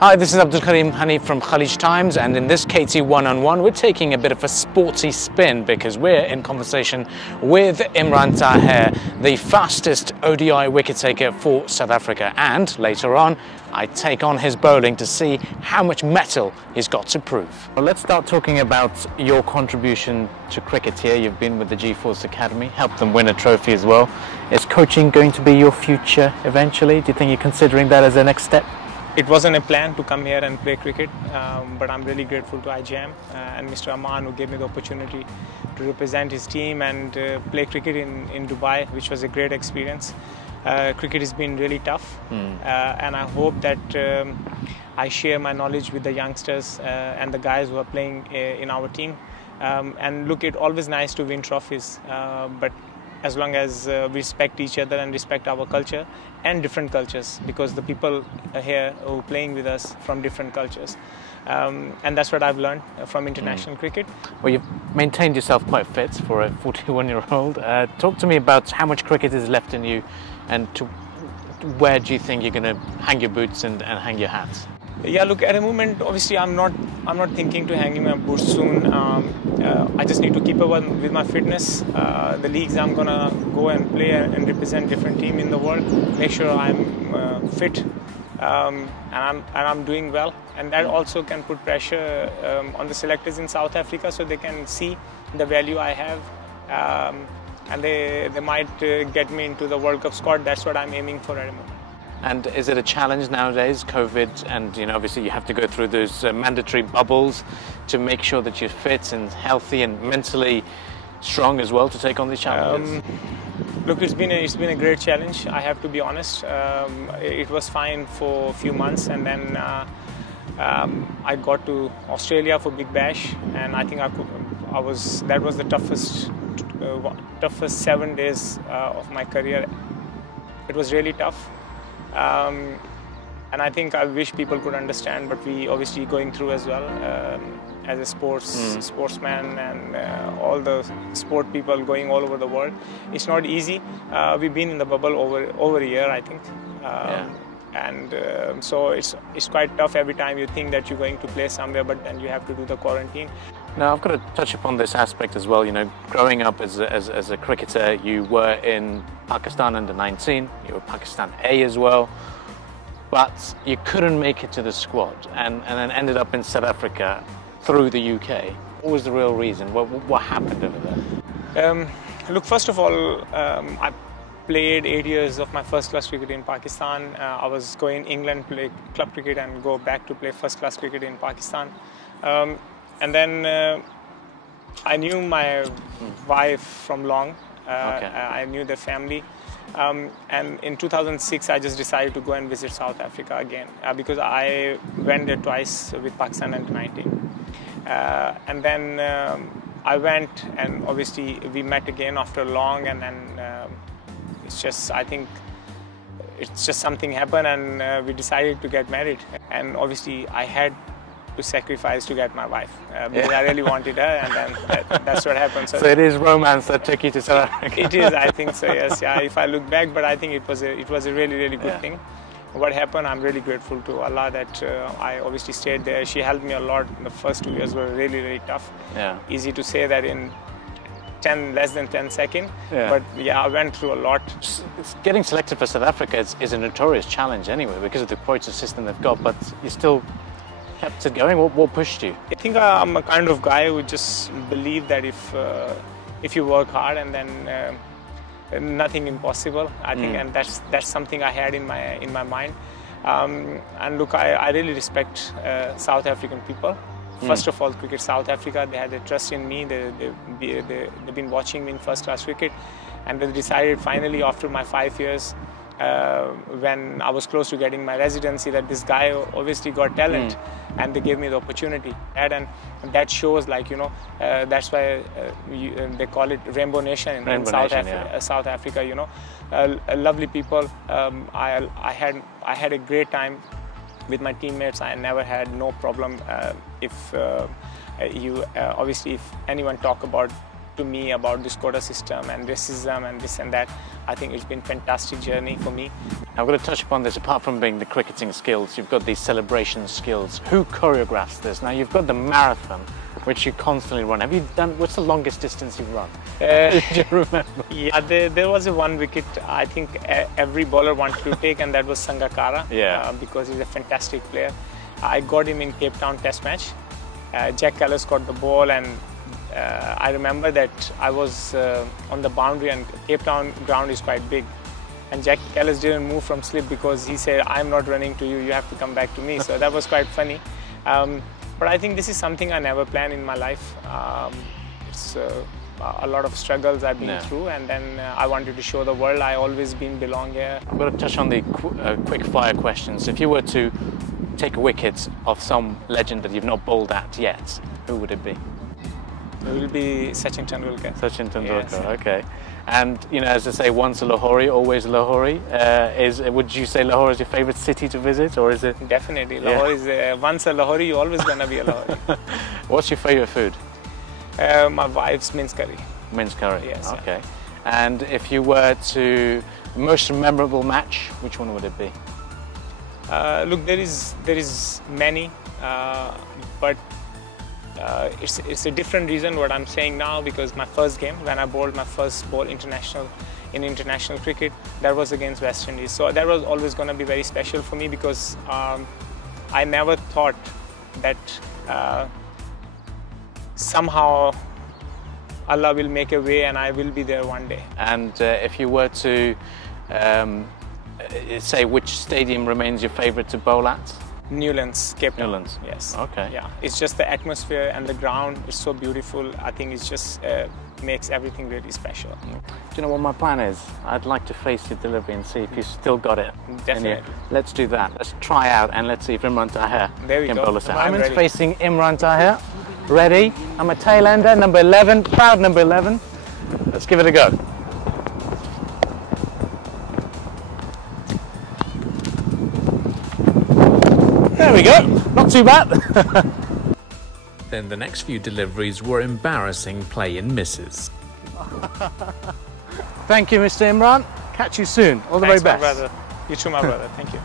Hi, this is Abdul Karim Hani from Khaleej Times, and in this KT One-on-One we're taking a bit of a sporty spin because we're in conversation with Imran Tahir, the fastest ODI wicket taker for South Africa, and later on I take on his bowling to see how much mettle he's got to prove. Well, let's start talking about your contribution to cricket here. You've been with the G-Force Academy, helped them win a trophy as well. Is coaching going to be your future eventually? Do you think you're considering that as a next step? It wasn't a plan to come here and play cricket, but I'm really grateful to IJM and Mr. Aman, who gave me the opportunity to represent his team and play cricket in Dubai, which was a great experience. Cricket has been really tough, and I hope that I share my knowledge with the youngsters and the guys who are playing in our team. And look, it's always nice to win trophies, but as long as we respect each other and respect our culture and different cultures, because the people here who are playing with us from different cultures. And that's what I've learned from international cricket. Well, you've maintained yourself quite fit for a 41-year-old. Talk to me about how much cricket is left in you, and where do you think you're going to hang your boots and hang your hats? Yeah, look, at the moment, obviously, I'm not thinking to hanging my boots soon. I just need to keep up with my fitness. The leagues I'm gonna go and play and represent different team in the world. Make sure I'm fit, and I'm doing well. And that also can put pressure on the selectors in South Africa, so they can see the value I have, and they might get me into the World Cup squad. That's what I'm aiming for at the moment. And is it a challenge nowadays, COVID, and obviously you have to go through those mandatory bubbles to make sure that you're fit and healthy and mentally strong as well to take on these challenges? Look, it's been a great challenge. I have to be honest. It was fine for a few months, and then I got to Australia for Big Bash, and I think that was the toughest 7 days of my career. It was really tough. And I think I wish people could understand, but we obviously going through as well as a sportsman and all the sport people going all over the world. It's not easy. We've been in the bubble over a year, I think, and so it's quite tough every time you think that you're going to play somewhere, but then you have to do the quarantine. Now, I've got to touch upon this aspect as well. Growing up as a cricketer, you were in Pakistan under-19, you were Pakistan A as well, but you couldn't make it to the squad, and then ended up in South Africa through the UK. What was the real reason? What happened over there? Look, first of all, I played 8 years of my first-class cricket in Pakistan. I was going England, play club cricket, and go back to play first-class cricket in Pakistan. And then I knew my wife from long. I knew their family. And in 2006, I just decided to go and visit South Africa again because I went there twice with Pakistan under-19. And then I went, and obviously we met again after long, and then it's just, I think, it's just something happened, and we decided to get married. And obviously I had to sacrifice to get my wife because I really wanted her, and then that's what happened. So it is romance that took you to South Africa. It is, I think so, yes. Yeah, if I look back, but I think it was a really, really good thing. What happened, I'm really grateful to Allah that I obviously stayed there. She helped me a lot. The first 2 years were really, really tough. Easy to say that in less than 10 seconds, but yeah, I went through a lot. Getting selected for South Africa is a notorious challenge anyway because of the quota system they've got, but you still kept it going. What pushed you? I think I'm a kind of guy who just believe that if you work hard, and then nothing impossible. I think, and that's something I had in my mind. And look, I really respect South African people. First of all, Cricket South Africa, they had a trust in me. They've been watching me in first-class cricket, and they decided finally after my 5 years, when I was close to getting my residency, that this guy obviously got talent, and they gave me the opportunity. And that shows, like, that's why they call it Rainbow Nation in South Africa. Lovely people. I had a great time with my teammates. I never had no problem. Obviously, if anyone talk about to me about this quota system and racism and this and that. I think it's been a fantastic journey for me. I'm going to touch upon this. Apart from being the cricketing skills, you've got these celebration skills. Who choreographs this? Now, you've got the marathon, which you constantly run. Have you done, what's the longest distance you've run? Do you remember? Yeah, there was a one wicket I think every bowler wanted to take, and that was Sangakkara. Yeah. Because he's a fantastic player. I got him in Cape Town Test match. Jack Callis caught the ball, and I remember that I was on the boundary, and Cape Town ground is quite big. And Jack Callis didn't move from slip because he said, "I'm not running to you, you have to come back to me." So that was quite funny. But I think this is something I never planned in my life. It's a lot of struggles I've been through, and then I wanted to show the world I always belong here. I'm going to touch on the quick fire questions. If you were to take a wicket of some legend that you've not bowled at yet, who would it be? It will be Sachin Tendulkar. Sachin Tendulkar, Yes. Okay. And, you know, as I say, once a Lahori, always a Lahori. Would you say Lahore is your favourite city to visit, or is it? Definitely. Lahore is, once a Lahori, you're always going to be a Lahori. What's your favourite food? My wife's mince curry. Mince curry, Yes. Okay. And if you were to, most memorable match, which one would it be? Look, there is many, but it's a different reason what I'm saying now, because my first game, when I bowled my first ball in international cricket, that was against West Indies. So that was always going to be very special for me, because I never thought that somehow Allah will make a way and I will be there one day. And if you were to say which stadium remains your favourite to bowl at? Newlands, Cape Town. Newlands. Yes. Okay. Yeah, it's just the atmosphere and the ground is so beautiful. I think it's just makes everything really special. Do you know what my plan is? I'd like to face your delivery and see if you still got it. Definitely. Let's do that. Let's try out and let's see if Imran Tahir There we can go. bowl us out. I'm ready. Facing Imran Tahir. Ready? I'm a tail-ender, number 11, proud number 11. Let's give it a go. There we go, not too bad. Then the next few deliveries were embarrassing play and misses. Thank you, Mr. Imran. Catch you soon. All the Thanks, very best. my brother. You too, my brother. Thank you.